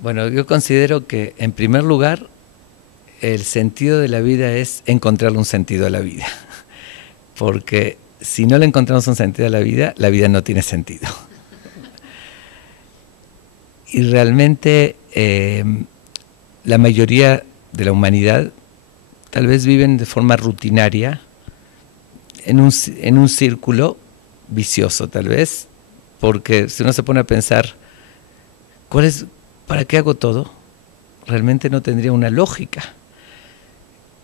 Bueno, yo considero que en primer lugar el sentido de la vida es encontrarle un sentido a la vida. Porque si no le encontramos un sentido a la vida no tiene sentido. Y realmente la mayoría de la humanidad tal vez viven de forma rutinaria en un círculo vicioso tal vez, porque si uno se pone a pensar, ¿para qué hago todo? Realmente no tendría una lógica,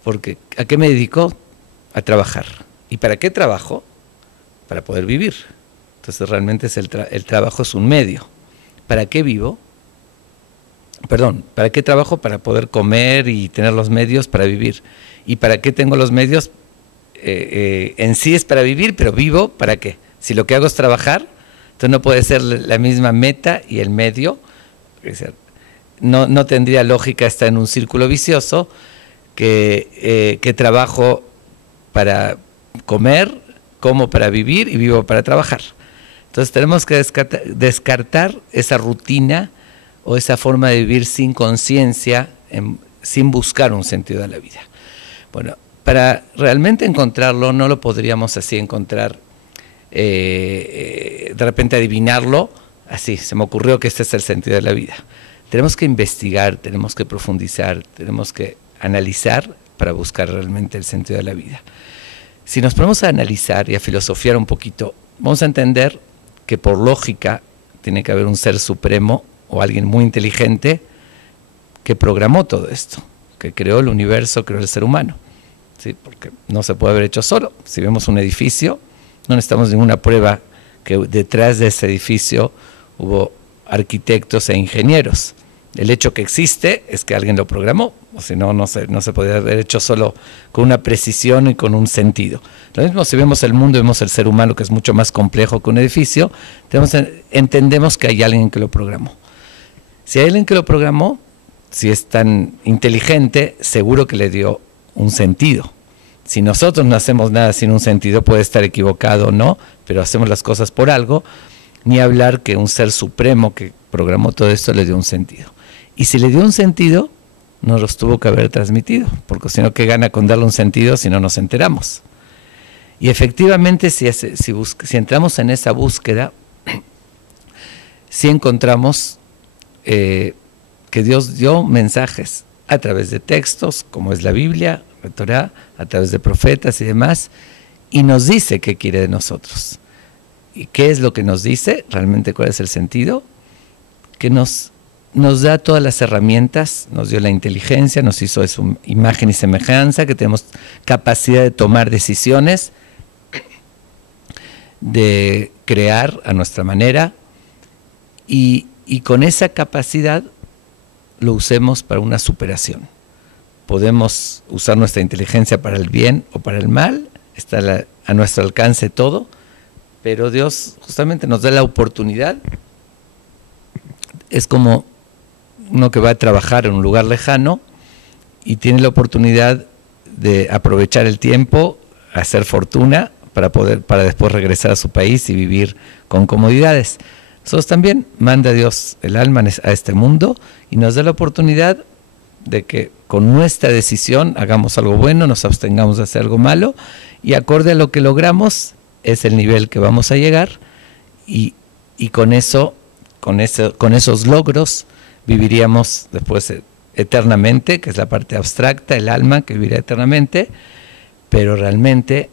porque ¿a qué me dedico? A trabajar. ¿Y para qué trabajo? Para poder vivir. Entonces realmente el trabajo es un medio. ¿Para qué vivo? ¿Para qué trabajo? Para poder comer y tener los medios para vivir. ¿Y para qué tengo los medios? En sí es para vivir, pero vivo, ¿para qué? Si lo que hago es trabajar, entonces no puede ser la misma meta y el medio. No tendría lógica estar en un círculo vicioso que trabajo para comer, como para vivir y vivo para trabajar. Entonces tenemos que descartar esa rutina o esa forma de vivir sin conciencia, sin buscar un sentido a la vida. Bueno, para realmente encontrarlo no lo podríamos así encontrar, de repente adivinarlo, así, se me ocurrió que este es el sentido de la vida. Tenemos que investigar, tenemos que profundizar, tenemos que analizar para buscar realmente el sentido de la vida. Si nos ponemos a analizar y a filosofiar un poquito, vamos a entender que por lógica tiene que haber un ser supremo o alguien muy inteligente que programó todo esto, que creó el universo, creó el ser humano. ¿Sí? Porque no se puede haber hecho solo. Si vemos un edificio, no necesitamos ninguna prueba que detrás de ese edificio hubo arquitectos e ingenieros. El hecho que existe es que alguien lo programó, o si no, no se podría haber hecho solo con una precisión y con un sentido. Lo mismo si vemos el mundo, vemos el ser humano, que es mucho más complejo que un edificio, entendemos que hay alguien que lo programó. Si hay alguien que lo programó, si es tan inteligente, seguro que le dio un sentido. Si nosotros no hacemos nada sin un sentido, puede estar equivocado o no, pero hacemos las cosas por algo, ni hablar que un ser supremo que programó todo esto le dio un sentido. Y si le dio un sentido, nos los tuvo que haber transmitido, porque si no, ¿qué gana con darle un sentido si no nos enteramos? Y efectivamente, si entramos en esa búsqueda, si encontramos que Dios dio mensajes a través de textos, como es la Biblia, la Torá, a través de profetas y demás, y nos dice qué quiere de nosotros. ¿Y qué es lo que nos dice? ¿Realmente cuál es el sentido? Que nos da todas las herramientas, nos dio la inteligencia, nos hizo de su imagen y semejanza, que tenemos capacidad de tomar decisiones, de crear a nuestra manera, y con esa capacidad lo usemos para una superación. Podemos usar nuestra inteligencia para el bien o para el mal, está a nuestro alcance todo, pero Dios justamente nos da la oportunidad. Es como uno que va a trabajar en un lugar lejano y tiene la oportunidad de aprovechar el tiempo, hacer fortuna para después regresar a su país y vivir con comodidades. Nosotros también manda Dios el alma a este mundo y nos da la oportunidad de que con nuestra decisión hagamos algo bueno, nos abstengamos de hacer algo malo, y acorde a lo que logramos es el nivel que vamos a llegar, y con esos logros viviríamos después eternamente, que es la parte abstracta, el alma que vivirá eternamente, pero realmente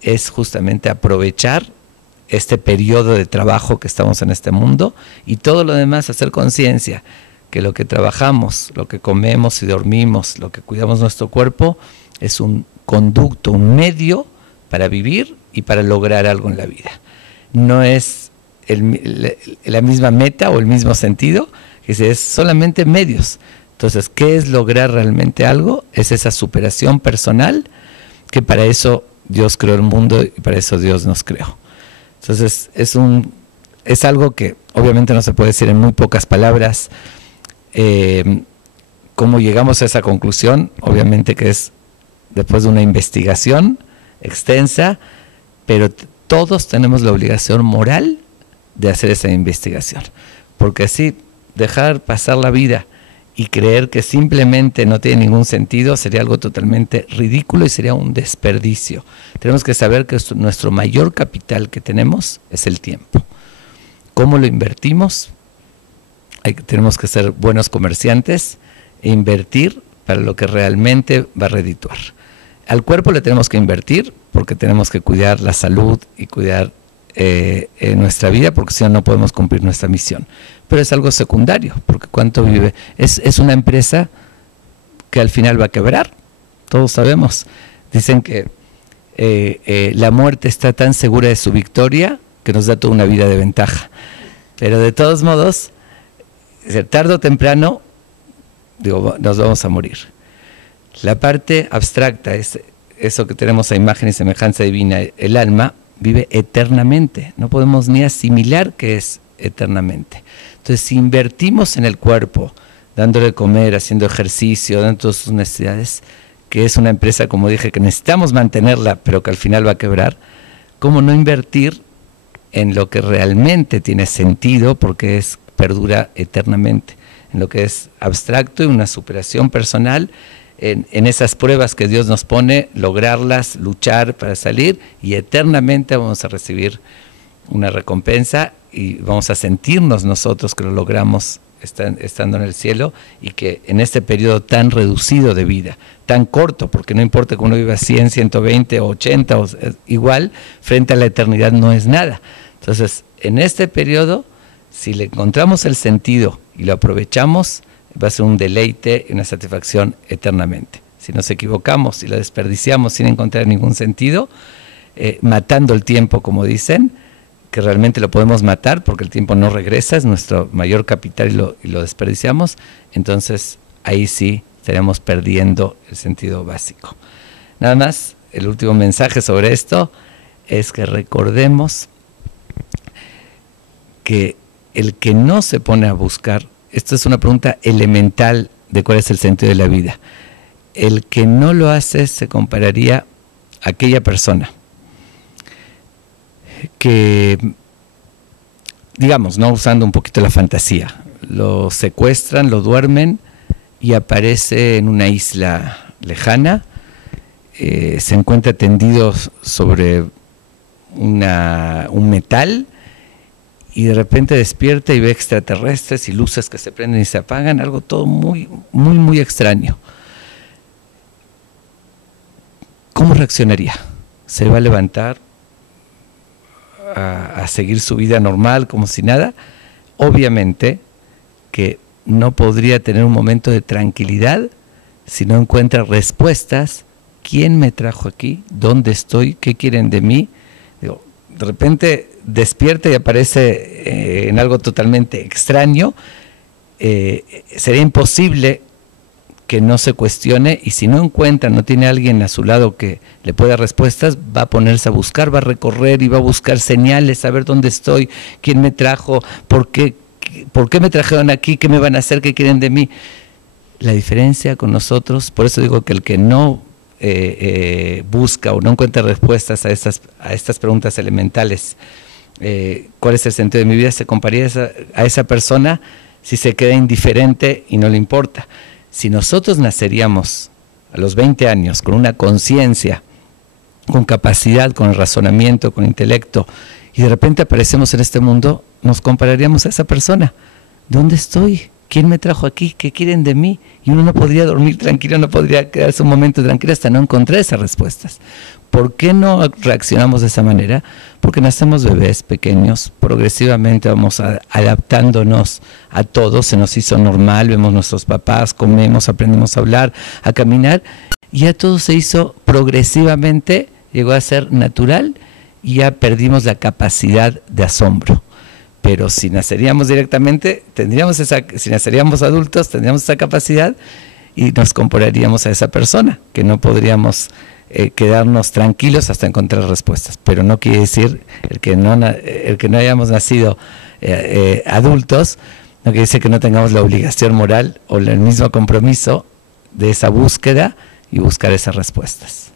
es justamente aprovechar este periodo de trabajo que estamos en este mundo, y todo lo demás hacer conciencia que lo que trabajamos, lo que comemos y dormimos, lo que cuidamos nuestro cuerpo, es un conducto, un medio para vivir y para lograr algo en la vida. No es la misma meta o el mismo sentido, que es solamente medios. Entonces, ¿qué es lograr realmente algo? Es esa superación personal, que para eso Dios creó el mundo y para eso Dios nos creó. Entonces, es algo que obviamente no se puede decir en muy pocas palabras. ¿Cómo llegamos a esa conclusión? Obviamente que es después de una investigación extensa, pero todos tenemos la obligación moral de hacer esa investigación, porque así dejar pasar la vida y creer que simplemente no tiene ningún sentido sería algo totalmente ridículo y sería un desperdicio. Tenemos que saber que nuestro mayor capital que tenemos es el tiempo. ¿Cómo lo invertimos? Tenemos que ser buenos comerciantes e invertir para lo que realmente va a redituar. Al cuerpo le tenemos que invertir porque tenemos que cuidar la salud y cuidar nuestra vida, porque si no, no podemos cumplir nuestra misión. Pero es algo secundario, porque ¿cuánto vive? Es una empresa que al final va a quebrar, todos sabemos. Dicen que la muerte está tan segura de su victoria que nos da toda una vida de ventaja. Pero de todos modos, tarde o temprano, nos vamos a morir. La parte abstracta es eso que tenemos a imagen y semejanza divina, el alma vive eternamente, no podemos ni asimilar que es eternamente. Entonces, si invertimos en el cuerpo, dándole de comer, haciendo ejercicio, dando todas sus necesidades, que es una empresa, como dije, que necesitamos mantenerla, pero que al final va a quebrar, ¿cómo no invertir en lo que realmente tiene sentido, porque perdura eternamente, en lo que es abstracto y una superación personal, en esas pruebas que Dios nos pone, lograrlas, luchar para salir, y eternamente vamos a recibir una recompensa y vamos a sentirnos nosotros que lo logramos estando en el cielo, y que en este periodo tan reducido de vida, tan corto, porque no importa que uno viva 100, 120 o 80, igual frente a la eternidad no es nada. Entonces, en este periodo, si le encontramos el sentido y lo aprovechamos, va a ser un deleite y una satisfacción eternamente. Si nos equivocamos y lo desperdiciamos sin encontrar ningún sentido, matando el tiempo, como dicen, que realmente lo podemos matar porque el tiempo no regresa, es nuestro mayor capital y lo desperdiciamos, entonces ahí sí estaríamos perdiendo el sentido básico. Nada más, el último mensaje sobre esto es que recordemos que el que no se pone a buscar, esto es una pregunta elemental de cuál es el sentido de la vida, el que no lo hace se compararía a aquella persona que, digamos, no usando un poquito la fantasía, lo secuestran, lo duermen y aparece en una isla lejana, se encuentra tendido sobre un metal, y de repente despierta y ve extraterrestres y luces que se prenden y se apagan, algo todo muy, muy, muy extraño. ¿Cómo reaccionaría? ¿Se va a levantar a seguir su vida normal como si nada? Obviamente que no podría tener un momento de tranquilidad si no encuentra respuestas. ¿Quién me trajo aquí? ¿Dónde estoy? ¿Qué quieren de mí? De repente despierta y aparece en algo totalmente extraño. Sería imposible que no se cuestione, y si no encuentra, no tiene alguien a su lado que le pueda dar respuestas, va a ponerse a buscar, va a recorrer y va a buscar señales, saber dónde estoy, quién me trajo, por qué me trajeron aquí, qué me van a hacer, qué quieren de mí. La diferencia con nosotros, por eso digo que el que no busca o no encuentra respuestas a estas preguntas elementales, ¿cuál es el sentido de mi vida?, se compararía a esa persona si se queda indiferente y no le importa. Si nosotros naceríamos a los 20 años con una conciencia, con capacidad, con razonamiento, con intelecto, y de repente aparecemos en este mundo, nos compararíamos a esa persona. ¿Dónde estoy? ¿Quién me trajo aquí? ¿Qué quieren de mí? Y uno no podría dormir tranquilo, no podría quedarse un momento tranquilo hasta no encontrar esas respuestas. ¿Por qué no reaccionamos de esa manera? Porque nacemos bebés pequeños, progresivamente vamos adaptándonos a todo, se nos hizo normal, vemos nuestros papás, comemos, aprendemos a hablar, a caminar, y ya todo se hizo progresivamente, llegó a ser natural, y ya perdimos la capacidad de asombro. Pero si naceríamos directamente, si naceríamos adultos, tendríamos esa capacidad y nos compararíamos a esa persona, que no podríamos quedarnos tranquilos hasta encontrar respuestas. Pero no quiere decir el que no hayamos nacido adultos, no quiere decir que no tengamos la obligación moral o el mismo compromiso de esa búsqueda y buscar esas respuestas.